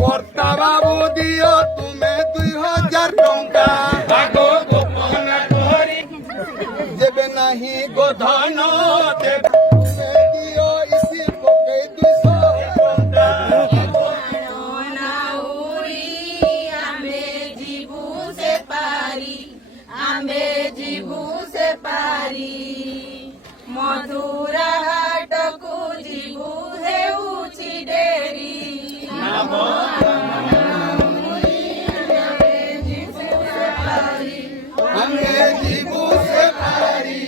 কর্তা বাবু দিও তুমি 2000 টঙ্কা আগো গোপন করি যেবে নাহি গোধন দেবে তুমি দিও ইসি পকে 200 টঙ্কা मधुरा हाटकु जीवु हेउछि डेरी हमरे जीवु से पारी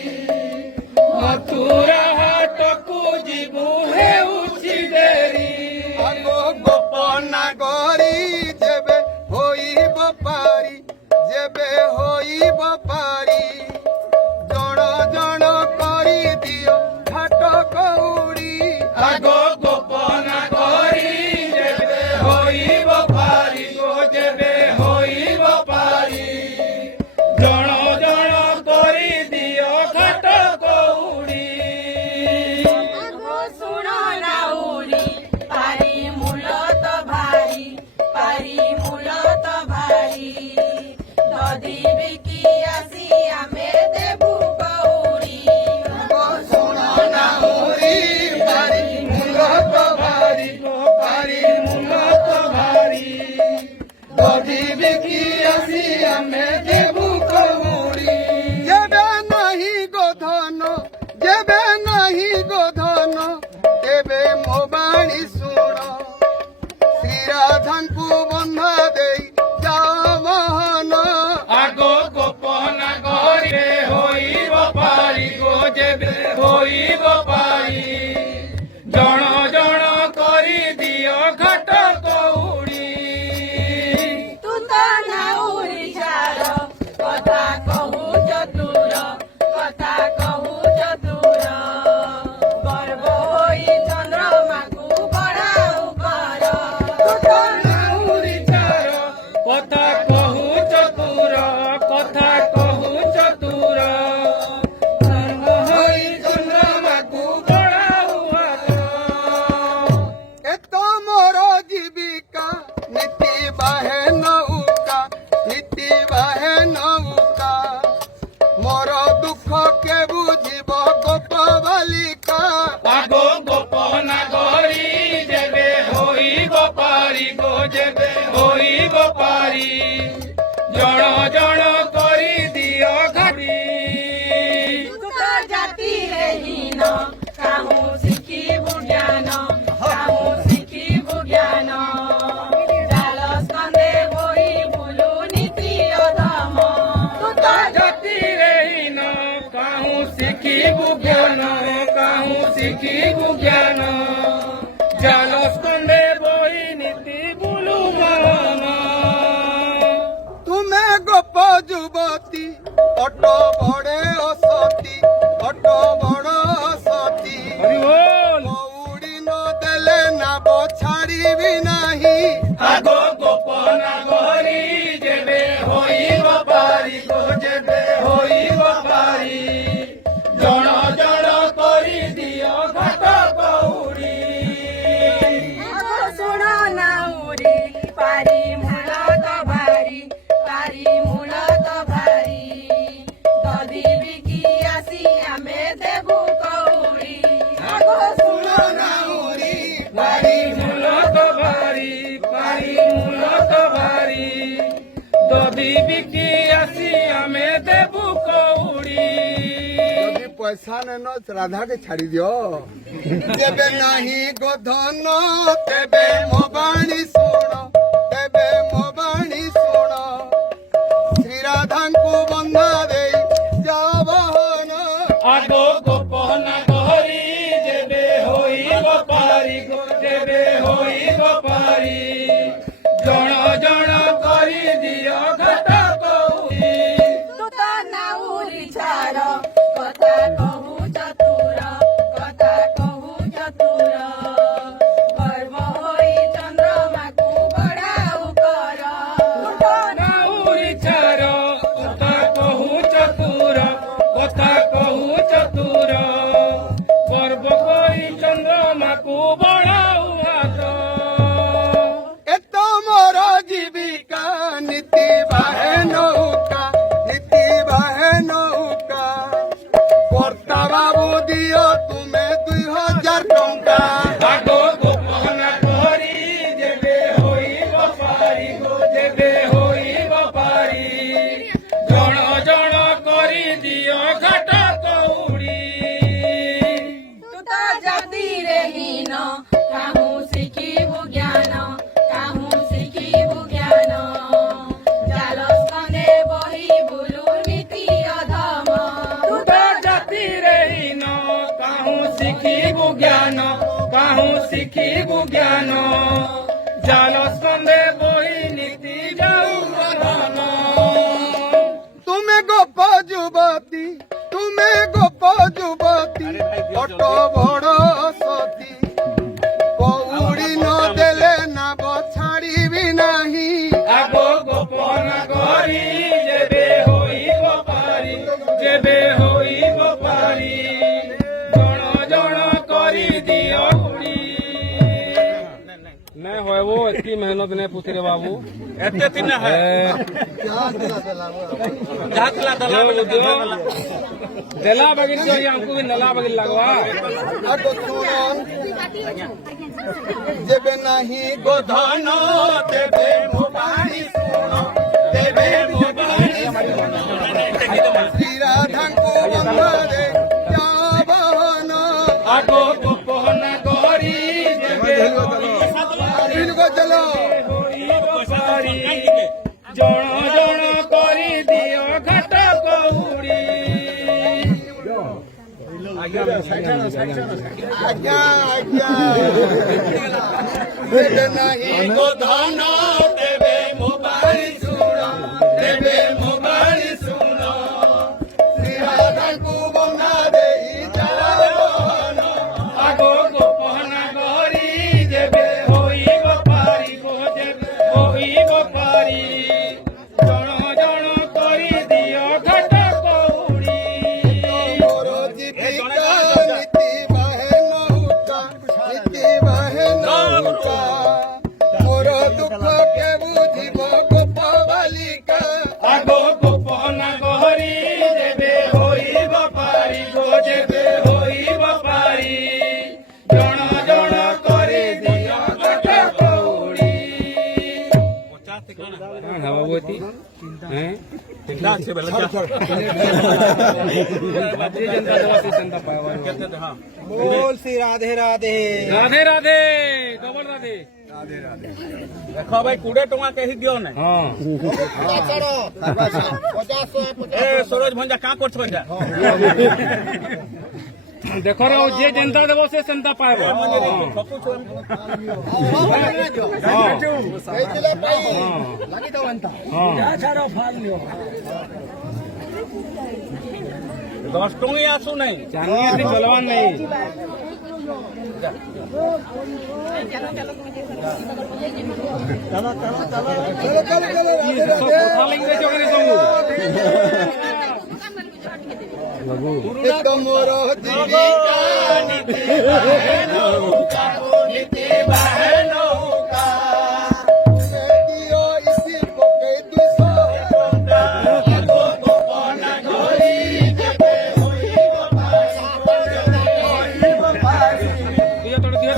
मथुरा हाटकु जीवु हेउछि डेरी আগো গোপনা গরি যেবে হইব পারি যেবে হইব পারি জণ জণ করি দিও ঘাট কৌড়ি আগো গোপন করি যেবে হইব পারি গো যেবে হইব পারি জণ জণ করি দিও ঘাট কৌড়ি सुण नाउरी पारी मूलत भारी दधी बिकी आसी आमे देबु कौड़ी শুণ নাউরি পারি মূলত ভারি পারি মূলত ভারি দধি বিকি আসি আমি দেবু কৌড়ি যেবে নাহি গোধন যেবে নাহি গোধন দেবে ମୋ ବାଣୀ ଶୁଣ ଶ୍ରୀରାଧାଙ୍କୁ ବନ୍ଧା ଦେଇ ଯାଅ ମୋହନ আগো গোপন করিলে হইব পারি গো যেবে হইব পারি জণ জণ করি দিও ঘাট কৌড়ি तू तो नाउरी चार कथा कहू चतुर गर्व होई चंद्रमा को बढ़ाऊ कर तू तो নাউরি চার কথা কহু চতুর কথা কহু চতুর ধর্ম হই চন্দ্রমাকু বড়াউ এত মোর জীবিকা নীতি বাহে নৌকা নীতি বাহে নৌকা মোর দুঃখ কে বুঝিব গোপ বালিকা আগো গোপন করি যেবে হইব পারি গো যেবে হইব পারি জণ জণ করি দিও ঘাটি तू तो जाति रे हीन काहू शिखिबु ज्ञान डाल स्कंदे होई बुलु नीति अधम तू तो জাতিরে হীন কাহু শিখিবু জ্ঞান কাহু শিখিবু জ্ঞান জাল স্কন্ধে বই নীতি বুলু মন তুমি গোপ যুবতী অট বড়ে অসতী অট বড় অসতী হরি বল কৌড়ি ন দেলে নাব ছাড়িবি নাহি আগো গোপন করি যেবে হইব পারি গো যেবে হইব পারি জণ জণ করি দিও ঘাট কৌড়ি सुण नाउरी पारी मूलत भारी दधी बिकी आसी आमे देबु कौड़ी শুণ নাউরি পারি মূলত ভারি পারি মূলত ভারি দধি বিকি আসি আমি দেবু কৌড়ি যদি পয়সা নেন রাধাকে ছাড়ি দিও দেবে নাহি গোধন তেবে ମୋ ବାଣୀ ଶୁଣ ତେବେ ମୋ ବାଣୀ ଶୁଣ ଶ୍ରୀରାଧାଙ୍କୁ ବନ୍ଧା ଦେଇ ଯାଅ ବହନ আগো গোপন করি যেবে হইব পারি গো যেবে হইব পারি জণ জণ করি দিও ঘাট কৌড়ি तू तो नाउरी चार कथा कहू चतुर गर्व होई चंद्रमा को बढ़ाऊ कर तू तो নাউরি চার কথা ଶିଖିବୁ ଜ୍ଞାନ କାହୁଁ ଶିଖିବୁ ଜ୍ଞାନ ଜାଲ ସ୍କନ୍ଧେ ବହି ନୀତି ଯାଉ ବଦନ ତୁମେ ଗୋପ ଯୁବତୀ ଅଟ ବଡ଼ ସତୀ କଉଡ଼ି ନ ଦେଲେ ନାବ ଛାଡ଼ିବି ନାହିଁ ଆଗ ଗୋପନ କରି ଯେବେ ହୋଇବ ପାରି ଜଣ ଜଣ କରି ଦିଅ ଉଡ଼ି नहीं होए वो इतनी मेहनत नहीं पूछ रे बाबू एते दिन है जातला दला देला बगिल जो हमको भी नला बगिल लगवा ଆଗ ଶୁଣ ଯେବେ ନାହିଁ ଗୋଧନ ତେବେ ମୋ ବାଣୀ ଶୁଣ ତେବେ ମୋ ବାଣୀ ଶୁଣ ଶ୍ରୀ ରାଧାଙ୍କୁ ବନ୍ଧରେ ଯାବନ आग गोपन करी जेबे ଚଲ पारी जण जण करी दियो घाट कौड़ी ଆଜ୍ଞା ତେବେ ନାହିଁ ଗୋଧନ ତେବେ ମୋ ବାଣୀ ଶୁଣ ତେବେ ମୋ ବାଣୀ ଶୁଣ ଶ୍ରୀ ରାଧାଙ୍କୁ ବନ୍ଧା ଦେଇ ଯାବନ आग गोपन करी जेबे होइब पारी जण जण करी दियो घाट कौड़ी ମୋର ଜୀବିକା ନୀତି ବାହେ ନୌକା ମୋର ଦୁଃଖ କେ ବୁଝିବ ଗୋପ ବାଲିକା आग गोपन करी जेबे होइब पारी जण जण करी दियो घाट कौड़ी बाबूती हैं बोल श्री राधे राधे राधे राधे डबल राधे देखो भाई 20 टका के ही दियो ना हाँ ए सरोज भंजा का करछ भंजा देखो रो जे जनता देवो से जनता पाएबो दस टंगी आसू नहीं चांदी से बलवान नहीं सब कथा लेंगे चोकरे संगू ଏକ ମୋର ଜୀବିକା ନୀତି ବାହେ ନୌକା ଦିଅ ଇସି ପକେଇ 200 ଆଗ ଗୋପନ କରି ଯେବେ ହୋଇବ ପାରି दिया तोड़ दियो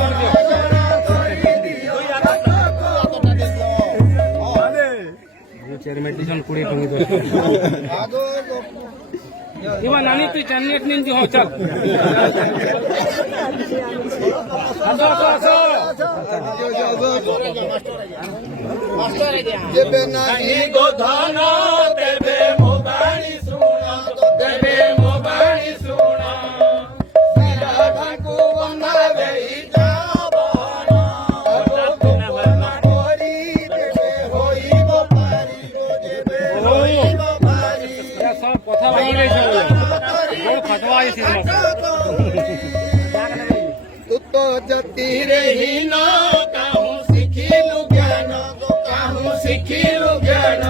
चेयरमैन टीचर कुड़ी टंगी दो ଆଗ इवा नानी तू चांदी एक नींद हो चल ଯେବେ ନାହିଁ ଗୋଧନ ତେବେ ମୋ ବାଣୀ ଶୁଣ ତେବେ ମୋ ବାଣୀ ଶୁଣ ଶ୍ରୀ ରାଧାଙ୍କୁ ବନ୍ଧା ଦେଇ ଯାବନ ଆଗ ଗୋପନ କରି ଯେବେ ହୋଇବ ପାରି ये सब कथा बागी रे सब बड़ फटवा है सिनेमा तू तो जतिरे ही न काहू शिखिलु ज्ञान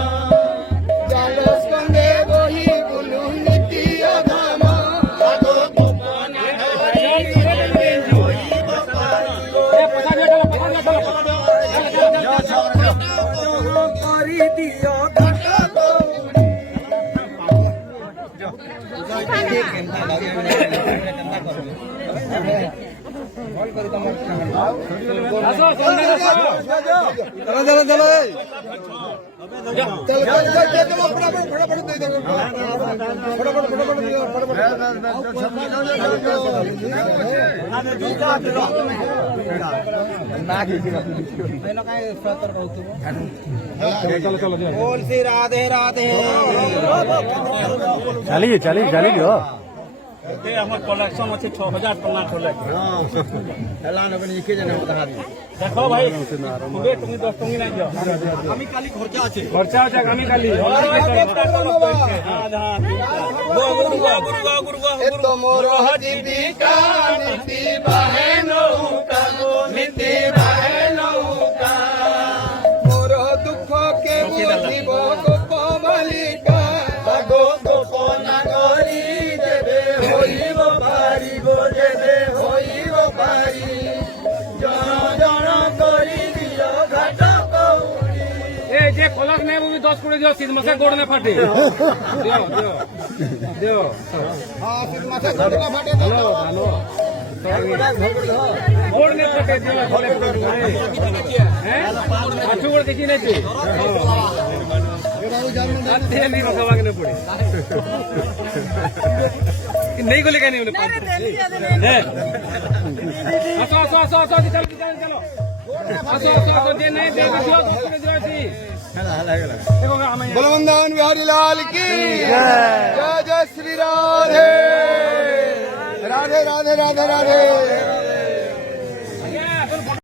जाल स्कंदे बही बुलु नीति अधम आग गोपन କରି ଦିଅ ଘାଟ କଉଡ଼ି बोल श्री राधे राधे चलिए चलिए चलिए ଏ ଆମର କଲେକ୍ସନ ଅଛି 6000 ଟଙ୍କା ଠୋଲେ ଦେଖ ଭାଇ 20 ଟଙ୍କା 10 ଟଙ୍କା ନାଇଁ ଦିଅ আমি কালি খরচা আছে খরচা আছে আগামীকালি ଏ ତ ମୋର ଜୀବିକା ନୀତି ବାହେ ନୌକା ନୀତି ବାହେ ନୌକା ମୋର ଦୁଃଖ କେ ବୁଝିବ ଗୋପ ବାଲିକା ଆଗୋ ଗୋପ ନାଗରୀ ଯେବେ ହୋଇବ ପାରିବ ଯେବେ ହୋଇବ ପାରି ଜଣ ଜଣ କରି ଦିଅ ଘାଟ କଉଡ଼ି এ যে কলাস নেই वो भी 10 করে দিও সিধ মশা গোড় না ফাটে দিও দিও দিও ହଁ ସେ ମାଛ ଗୋଡ ଫାଟେ ভালো ভালো গোড় নে ফাটে দিও ঘরে হ্যাঁ আছু গোড় দেখি নাইছে আর তেল নি রখাবা কেন পড়ে नहीं को लेकर नहीं उन्हें হ্যাঁ আসো আসো আসো আসো চলো চলো আসো আসো আসো যে नहीं दे दियो तो করে দিওছি देखो हमें बलवंदन बिहारी लाल की जय जय श्री राधे राधे राधे राधे राधे